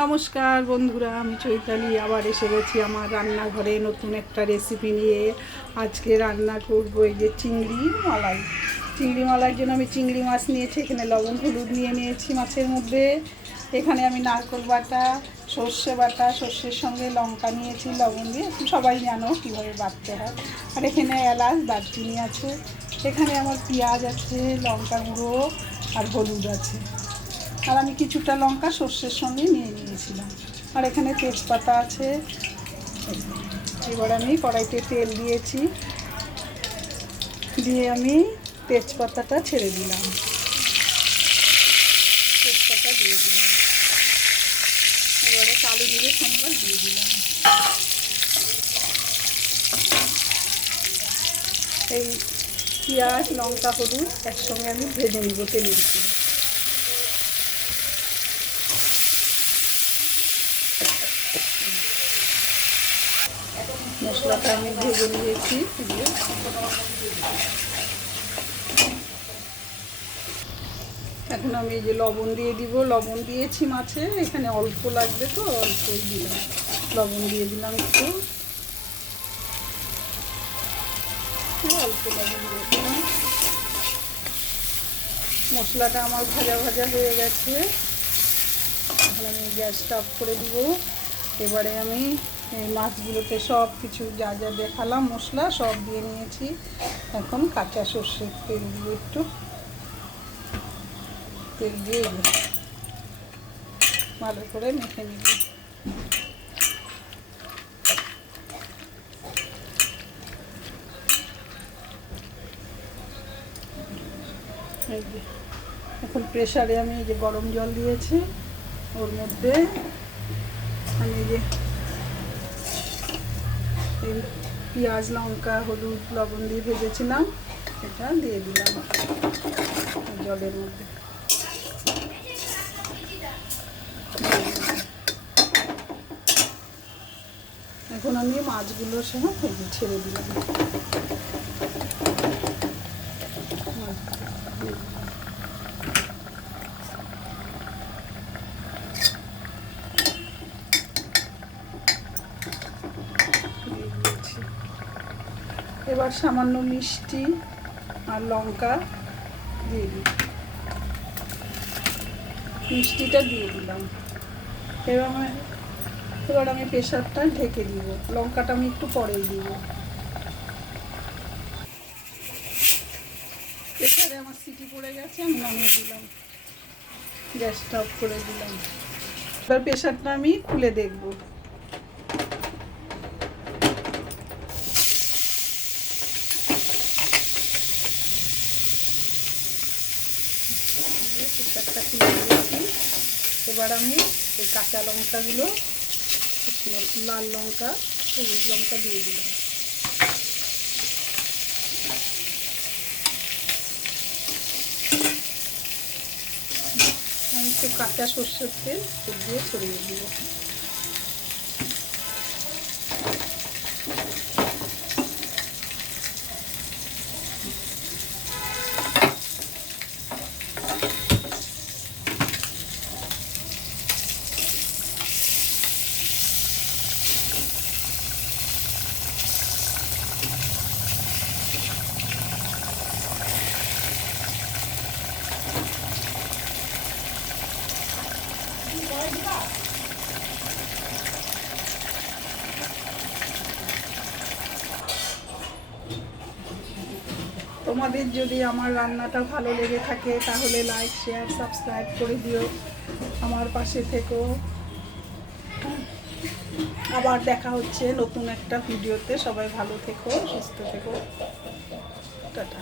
নমস্কার বন্ধুরা, আমি চৈতালি আবার এসে গেছি আমার রান্নাঘরে নতুন একটা রেসিপি নিয়ে। আজকে রান্না করব এই যে চিংড়ি মালাই। চিংড়ি মালাইয়ের জন্য আমি চিংড়ি মাছ নিয়েছি, এখানে লবণ হলুদ নিয়ে নিয়েছি মাছের মধ্যে। এখানে আমি নারকেল বাটা, সর্ষে বাটা, সর্ষের সঙ্গে লঙ্কা নিয়েছি লবণ দিয়ে, সবাই জানো কীভাবে বাটতে হয়। আর এখানে এলাচ দারচিনি আছে, এখানে আমার পেঁয়াজ আছে, লঙ্কা গুঁড়ো আর হলুদ আছে। আর আমি কিছুটা লঙ্কা সর্ষের সঙ্গে নিয়ে নিয়েছিলাম। আর এখানে তেজপাতা আছে। এবার আমি কড়াইতে তেল দিয়েছি, দিয়ে আমি তেজপাতাটা ছেড়ে দিলাম, তেজপাতা দিয়ে দিলাম। এবারে কালো জিরে সম্বার দিয়ে দিলাম। এই পেঁয়াজ লঙ্কা হলুদ একসঙ্গে আমি ভেজে নিব তেলের উপরে। মশলাটা আমি ভেজে নিয়েছি। এখন আমি এই যে লবণ দিয়ে দিব, লবণ দিয়েছি মাছে, এখানে অল্প লাগবে তো অল্পই দিলাম, লবণ দিয়ে দিলাম একটু, অল্প লবণ দিয়ে দিলাম। মশলাটা আমার ভাজা ভাজা হয়ে গেছে, এখন আমি গ্যাসটা অফ করে দিব। এবারে আমি এই মাছগুলোতে সব কিছু যা যা দেখালাম মশলা সব দিয়ে নিয়েছি। এখন কাঁচা সর্ষের তেল দিয়ে একটু তেল দিয়ে ভালো করে মেখে নিব। এখন প্রেসারে আমি এই যে গরম জল দিয়েছি, ওর মধ্যে আমি এই যে এই পেঁয়াজ লঙ্কা হলুদ লবণ দিয়ে ভেজেছিলাম এটা দিয়ে দিলাম জলের মধ্যে। এখন আমি মাছগুলো সহ ছেড়ে দিলাম। এবার সামান্য মিষ্টি আর লঙ্কা দিয়ে দিই, মিষ্টিটা দিয়ে দিলাম। এবার আমি প্রেসারটা ঢেকে দিব, লঙ্কাটা আমি একটু পরেই দিব। প্রেসারে আমার সিটি পড়ে গেছে, আমি নামিয়ে দিলাম, গ্যাসটা অফ করে দিলাম। এবার প্রেসারটা আমি খুলে দেখব। প্রেসারটা খুলে দিয়েছি। এবার আমি এই কাঁচা লঙ্কাগুলো, লাল লঙ্কা সবুজ লঙ্কা দিয়ে দিলাম। আমি একটু কাঁচা সর্ষের তেল দিয়ে ছড়িয়ে দিব। তোমাদের যদি আমার রান্নাটা ভালো লেগে থাকে তাহলে লাইক শেয়ার সাবস্ক্রাইব করে দিও, আমার পাশে থেকো। আবার দেখা হচ্ছে নতুন একটা ভিডিওতে। সবাই ভালো থেকো, সুস্থ থেকো, টাটা।